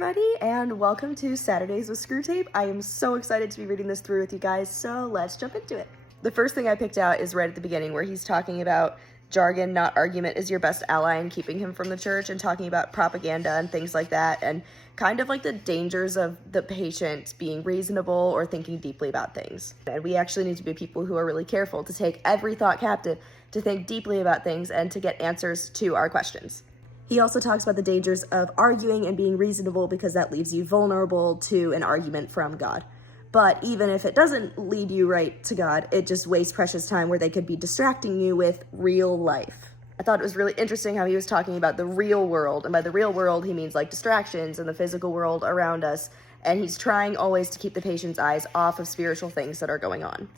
everybody, and welcome to Saturdays with Screwtape. I am so excited to be reading this through with you guys, so let's jump into it. The first thing I picked out is right at the beginning, where he's talking about jargon, not argument, is your best ally in keeping him from the church, and talking about propaganda and things like that, and kind of like the dangers of the patient being reasonable or thinking deeply about things. And we actually need to be people who are really careful to take every thought captive, to think deeply about things, and to get answers to our questions. He also talks about the dangers of arguing and being reasonable, because that leaves you vulnerable to an argument from God. But even if it doesn't lead you right to God, it just wastes precious time where they could be distracting you with real life. I thought it was really interesting how he was talking about the real world, and by the real world he means like distractions and the physical world around us, and he's trying always to keep the patient's eyes off of spiritual things that are going on.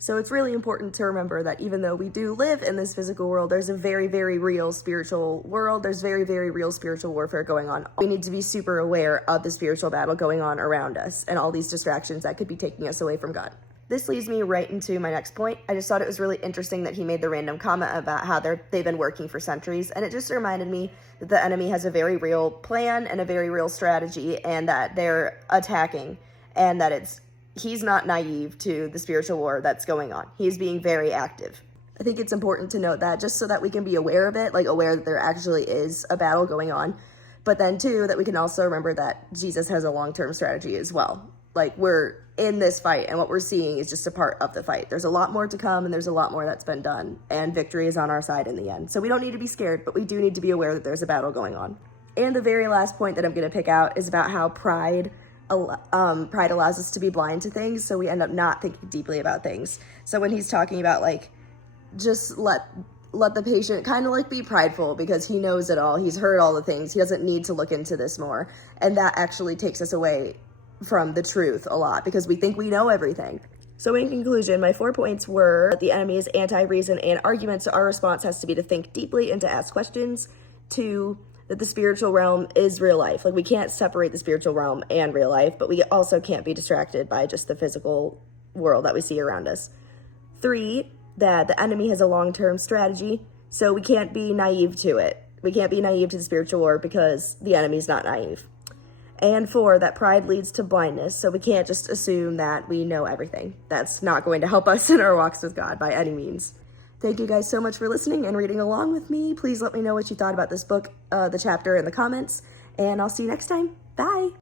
So it's really important to remember that even though we do live in this physical world, there's a very, very real spiritual world. There's very, very real spiritual warfare going on. We need to be super aware of the spiritual battle going on around us and all these distractions that could be taking us away from God. This leads me right into my next point. I just thought it was really interesting that he made the random comment about how they've been working for centuries, and it just reminded me that the enemy has a very real plan and a very real strategy, and that they're attacking, and that he's not naive to the spiritual war that's going on. He's being very active. I think it's important to note that, just so that we can be aware of it, like aware that there actually is a battle going on, but then too, that we can also remember that Jesus has a long-term strategy as well. Like, we're in this fight, and what we're seeing is just a part of the fight. There's a lot more to come, and there's a lot more that's been done, and victory is on our side in the end. So we don't need to be scared, but we do need to be aware that there's a battle going on. And the very last point that I'm going to pick out is about how pride allows us to be blind to things, so we end up not thinking deeply about things. So when he's talking about, like, just let the patient kind of like be prideful because he knows it all, he's heard all the things, he doesn't need to look into this more, and that actually takes us away from the truth a lot because we think we know everything. So in conclusion, my 4 points were that the enemy is anti-reason and argument, so our response has to be to think deeply and to ask questions. 2, that the spiritual realm is real life. Like, we can't separate the spiritual realm and real life, but we also can't be distracted by just the physical world that we see around us. 3, that the enemy has a long-term strategy, so we can't be naive to it. We can't be naive to the spiritual war because the enemy's not naive. And 4, that pride leads to blindness, so we can't just assume that we know everything. That's not going to help us in our walks with God by any means. Thank you guys so much for listening and reading along with me. Please let me know what you thought about this book, the chapter, in the comments, and I'll see you next time. Bye!